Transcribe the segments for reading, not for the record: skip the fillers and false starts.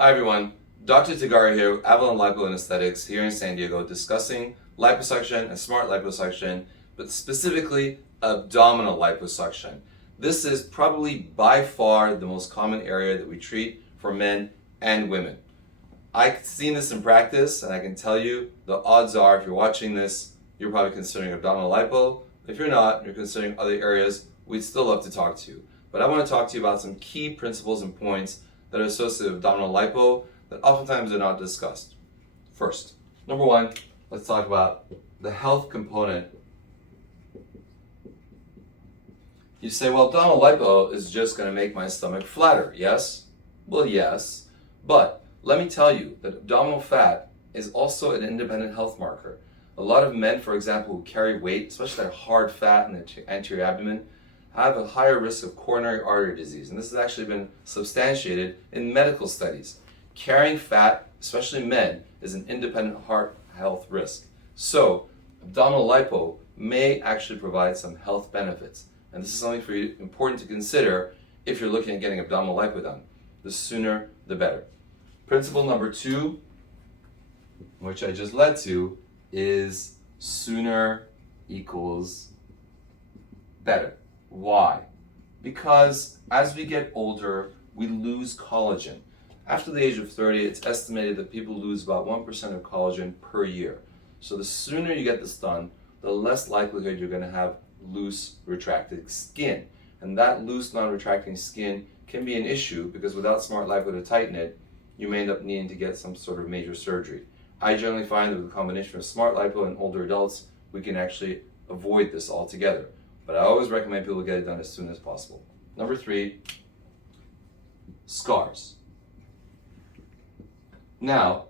Hi everyone, Dr. Tirgari here with Avalon Lipo and Aesthetics here in San Diego discussing liposuction and smart liposuction, but specifically abdominal liposuction. This is probably by far the most common area that we treat for men and women. I've seen this in practice and I can tell you the odds are if you're watching this, you're probably considering abdominal lipo. If you're not, you're considering other areas, we'd still love to talk to you. But I want to talk to you about some key principles and points that are associated with abdominal lipo that oftentimes are not discussed. First, number one, let's talk about the health component. You say, well, abdominal lipo is just going to make my stomach flatter, yes? Well, yes, but let me tell you that abdominal fat is also an independent health marker. A lot of men, for example, who carry weight, especially that hard fat in the anterior abdomen, have a higher risk of coronary artery disease. And this has actually been substantiated in medical studies. Carrying fat, especially men, is an independent heart health risk. So, abdominal lipo may actually provide some health benefits. And this is something for you important to consider if you're looking at getting abdominal lipo done. The sooner, the better. Principle number two, which I just led to, is sooner equals better. Why? Because as we get older, we lose collagen. After the age of 30, it's estimated that people lose about 1% of collagen per year. So the sooner you get this done, the less likelihood you're going to have loose, retracted skin. And that loose, non-retracting skin can be an issue because without smart lipo to tighten it, you may end up needing to get some sort of major surgery. I generally find that with a combination of smart lipo and older adults, we can actually avoid this altogether. But I always recommend people get it done as soon as possible. Number three, scars. Now,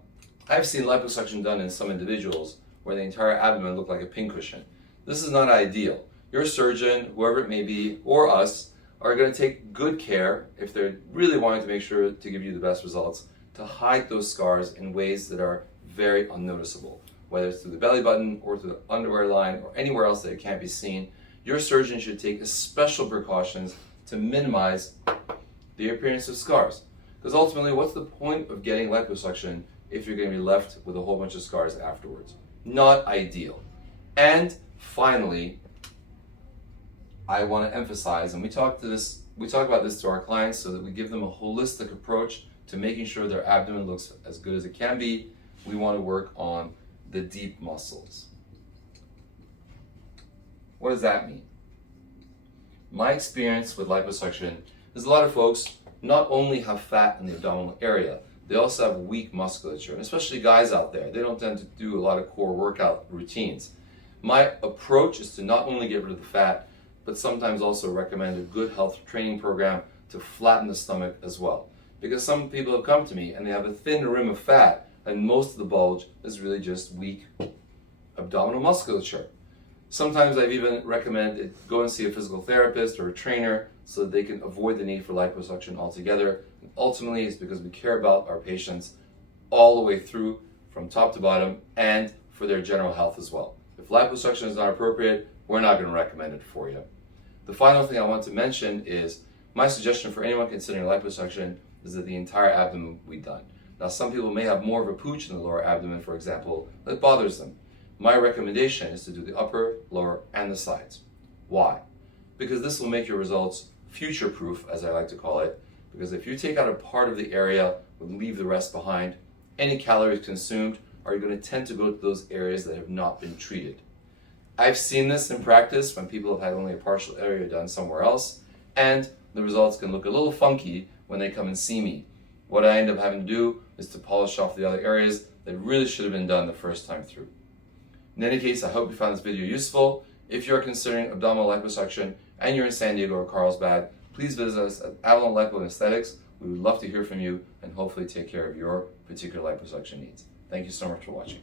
I've seen liposuction done in some individuals where the entire abdomen looked like a pincushion. This is not ideal. Your surgeon, whoever it may be, or us, are going to take good care, if they're really wanting to make sure to give you the best results, to hide those scars in ways that are very unnoticeable, whether it's through the belly button or through the underwear line or anywhere else that it can't be seen. Your surgeon should take special precautions to minimize the appearance of scars. Because ultimately, what's the point of getting liposuction if you're going to be left with a whole bunch of scars afterwards? Not ideal. And finally, I want to emphasize, and we talk about this to our clients so that we give them a holistic approach to making sure their abdomen looks as good as it can be. We want to work on the deep muscles. What does that mean? My experience with liposuction is a lot of folks not only have fat in the abdominal area, they also have weak musculature, and especially guys out there, they don't tend to do a lot of core workout routines. My approach is to not only get rid of the fat, but sometimes also recommend a good health training program to flatten the stomach as well. Because some people have come to me and they have a thin rim of fat, and most of the bulge is really just weak abdominal musculature. Sometimes I've even recommended go and see a physical therapist or a trainer so that they can avoid the need for liposuction altogether. And ultimately, it's because we care about our patients all the way through, from top to bottom, and for their general health as well. If liposuction is not appropriate, we're not going to recommend it for you. The final thing I want to mention is my suggestion for anyone considering liposuction is that the entire abdomen be done. Now, some people may have more of a pooch in the lower abdomen, for example, that bothers them. My recommendation is to do the upper, lower, and the sides. Why? Because this will make your results future-proof, as I like to call it, because if you take out a part of the area and leave the rest behind, any calories consumed are going to tend to go to those areas that have not been treated. I've seen this in practice when people have had only a partial area done somewhere else, and the results can look a little funky when they come and see me. What I end up having to do is to polish off the other areas that really should have been done the first time through. In any case, I hope you found this video useful. If you're considering abdominal liposuction and you're in San Diego or Carlsbad, please visit us at Avalon Lipo and Aesthetics. We would love to hear from you and hopefully take care of your particular liposuction needs. Thank you so much for watching.